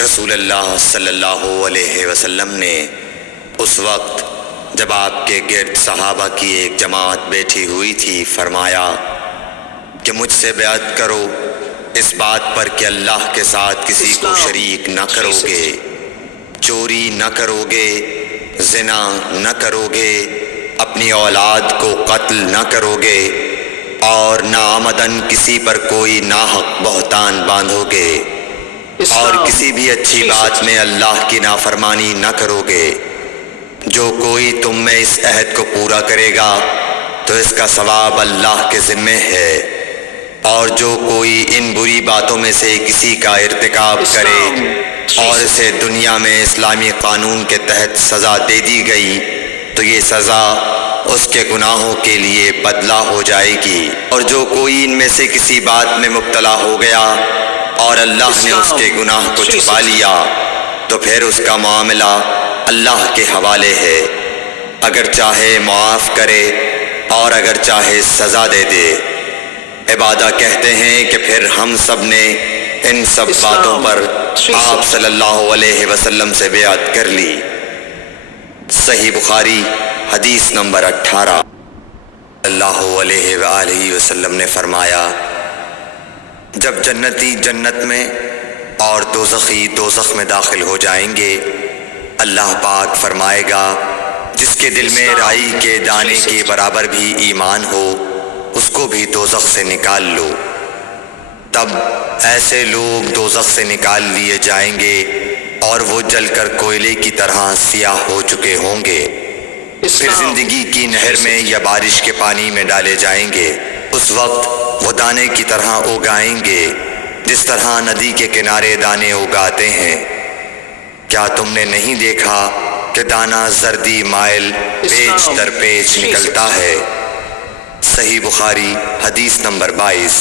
رسول اللہ صلی اللہ علیہ وسلم نے اس وقت جب آپ کے گرد صحابہ کی ایک جماعت بیٹھی ہوئی تھی فرمایا کہ مجھ سے بیعت کرو اس بات پر کہ اللہ کے ساتھ کسی کو شریک نہ کرو گے، چوری نہ کرو گے، زنا نہ کرو گے، اپنی اولاد کو قتل نہ کرو گے، اور نہ آمدن کسی پر کوئی ناحق بہتان باندھو گے، اور کسی بھی اچھی بات میں اللہ کی نافرمانی نہ کرو گے۔ جو کوئی تم میں اس عہد کو پورا کرے گا تو اس کا ثواب اللہ کے ذمے ہے، اور جو کوئی ان بری باتوں میں سے کسی کا ارتکاب کرے اور اسے دنیا میں اسلامی قانون کے تحت سزا دے دی گئی تو یہ سزا اس کے گناہوں کے لیے بدلہ ہو جائے گی، اور جو کوئی ان میں سے کسی بات میں مبتلا ہو گیا اور اللہ نے اس کے گناہ کو چھپا لیا تو پھر اس کا معاملہ اللہ کے حوالے ہے، اگر چاہے معاف کرے اور اگر چاہے سزا دے دے۔ عبادہ کہتے ہیں کہ پھر ہم سب نے ان سب باتوں پر آپ صلی اللہ علیہ وسلم سے بیعت کر لی۔ صحیح بخاری حدیث نمبر 18۔ اللہ علیہ وآلہ وسلم نے فرمایا جب جنتی جنت میں اور دوزخی دوزخ میں داخل ہو جائیں گے، اللہ پاک فرمائے گا جس کے دل میں رائی کے دانے کے برابر بھی ایمان ہو اس کو بھی دوزخ سے نکال لو۔ تب ایسے لوگ دوزخ سے نکال لیے جائیں گے اور وہ جل کر کوئلے کی طرح سیاہ ہو چکے ہوں گے، پھر زندگی کی نہر میں یا بارش کے پانی میں ڈالے جائیں گے۔ اس وقت وہ دانے کی طرح اگائیں گے جس طرح ندی کے کنارے دانے اگاتے ہیں۔ کیا تم نے نہیں دیکھا کہ دانہ زردی مائل پیچ در پیچ نکلتا ہے؟ صحیح بخاری حدیث نمبر 22۔